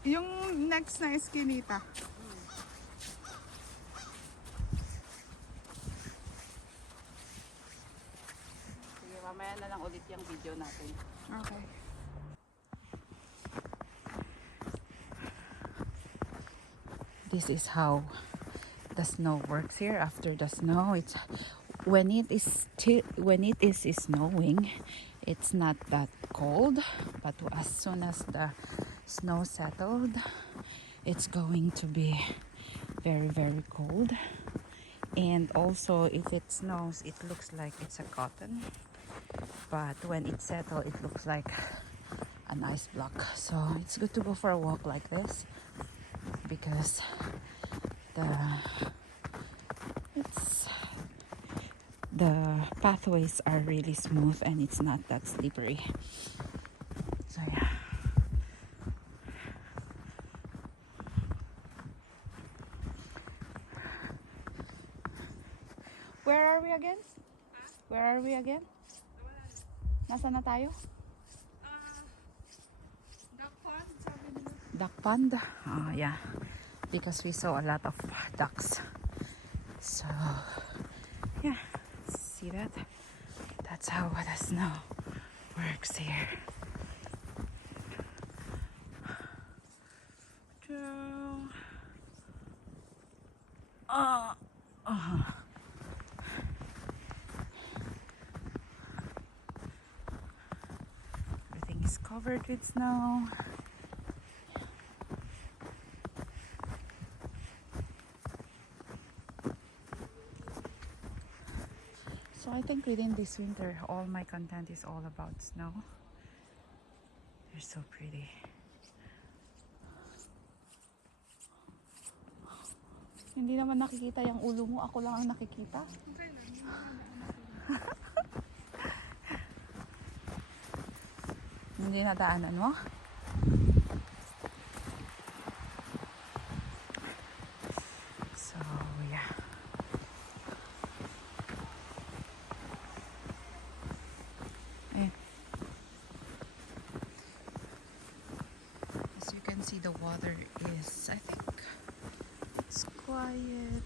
Yung next na eskinita. Sige, mamaya na lang ulit yung video natin. Okay. This is how the snow works here. After the snow, it's when it is snowing, it's not that cold, but as soon as the snow settled, it's going to be very, very cold. And also, if it snows, it looks like it's a cotton, but when it settles, it looks like an ice block. So it's good to go for a walk like this because the pathways are really smooth and it's not that slippery. So yeah. Where are we again? Where are we again? Nasaan na tayo? Duck pond, sabi nila. Duck pond? Oh yeah. Because we saw a lot of ducks. So yeah. See that? That's how the snow works here. Everything is covered with snow. So I think within this winter, all my content is all about snow. They're so pretty. Hindi naman nakikita yung ulo mo, ako lang ang nakikita. Okay lang. Hindi nadaanan mo? So yeah. As you can see, the water is, I think, it's quiet.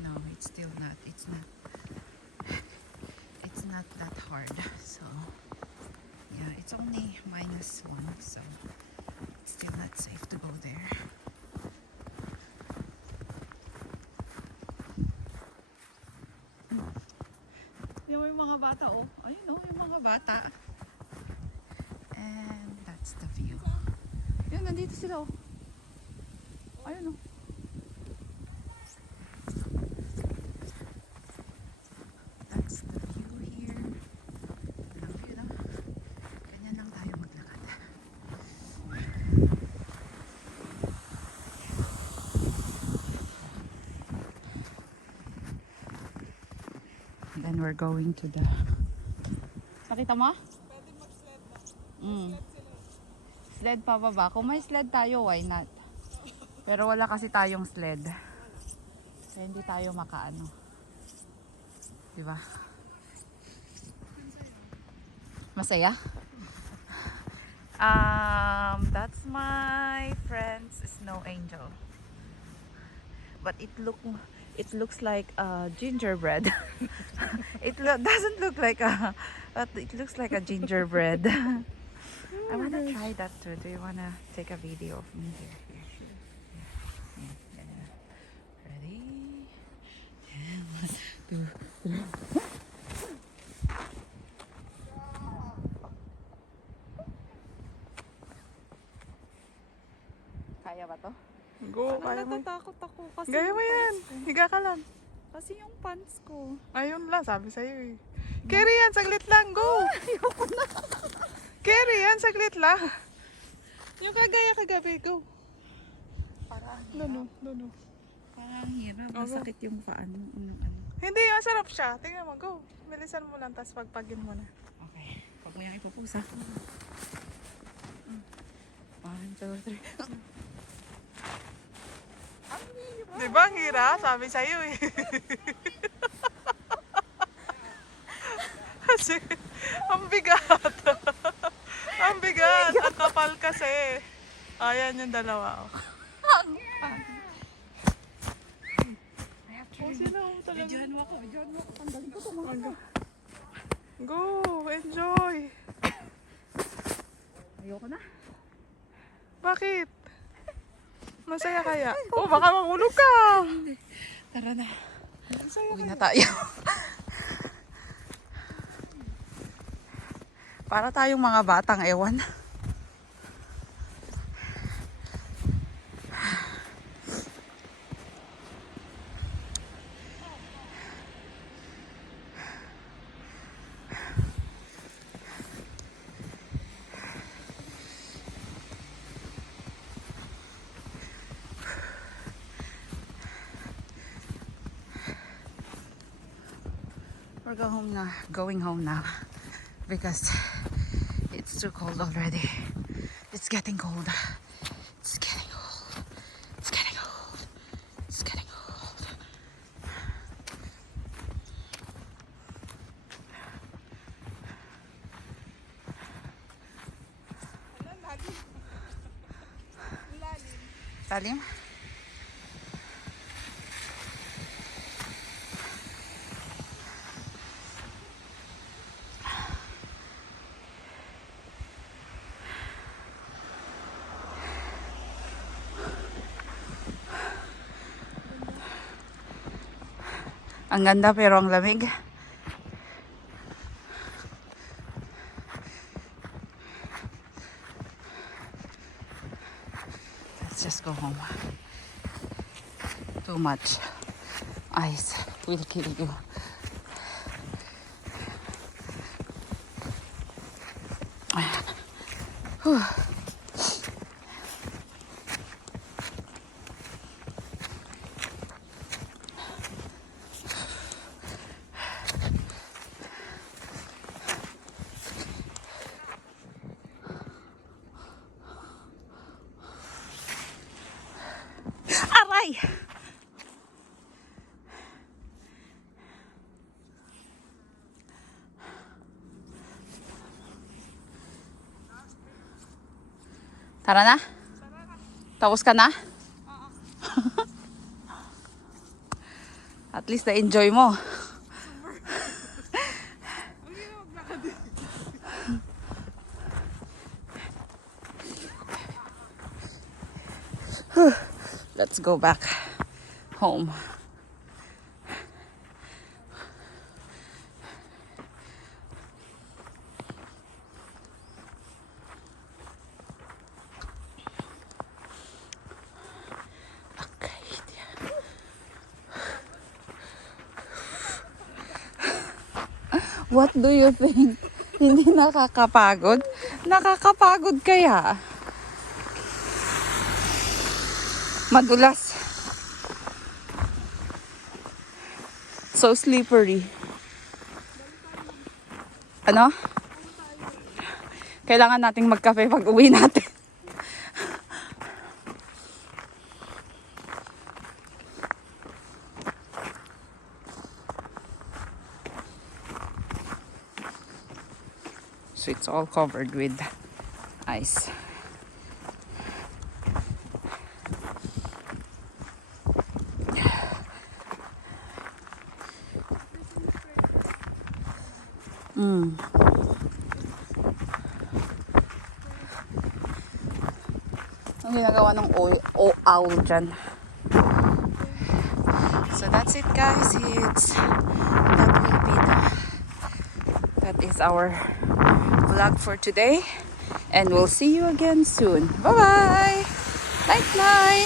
No, it's still not. It's not. It's not that hard. So yeah, it's only -1, so it's still not safe to go there. Yung mga bata, oh. Ayun, oh, yung mga bata. And that's the view. Yun, nandito sila, oh. Ayun, oh. That's the view here. Walang view lang. Ganyan lang tayo maglakad. And then we're going to the... Nakita mo? Pwede mag-sled na. Mm. Sled sila. Sled pa baba. Kung may sled tayo, why not? Pero wala kasi tayong sled. Kaya hindi tayo makaano. Diba? Masaya? That's my friend's snow angel. But it looks like a gingerbread. Doesn't look like a, but it looks like a gingerbread. I wanna try that too. Do you wanna take a video of me here? Yeah. Ready? Yeah, 1, 2, 3. Kaya ba to? Go, kaya mo. Natatakot ako kasi gaya mo yan. Higa ka lang. Kasi yung pants ko. Ayun lang, sabi sa'yo eh. Carry yan, saglit lang. Go! Ayoko na. Carry yan, saglit lang. Yung kagaya kagabi, go. Parang No. Parang hirap. Okay. Masakit yung paan. Hindi, masarap siya. Tingnan mo, go. Bilisan mo lang, tapos pagpagin mo na. Okay. Huwag mo yung ipupusa. 1, 2, 3. Di ba, ang hira? Sabi sa'yo eh. Kasi, ang bigat. Ang bigat. Ang kapal kasi. Ayan yung dalawa. Oh. Oh, sila oh, talaga. Videohan mo ako. Tanggalin ko ito mga. Go! Enjoy! Ayoko na. Bakit? Masaya kaya? Oh, baka mahulog ka! Tara na. Masaya Uwi kaya? na tayo. Para tayong mga batang ewan. We're going home now because it's too cold already. It's getting cold. It's getting cold. It's getting cold. It's getting cold. Talim? Ang ganda pero ang lamig. Let's just go home. Too much ice will kill you. Whew. Aray! Tara na? Tapos ka na? At least na-enjoy mo. Let's go back home. What do you think? Hindi nakakapagod? Nakakapagod kaya? Madulas. So slippery. Ano? Kailangan nating magkape pag uwi natin. So it's all covered with ice. Ang ginagawa ng owl dyan. So that's it guys. That is our vlog for today. And we'll see you again soon. Bye bye. Night night.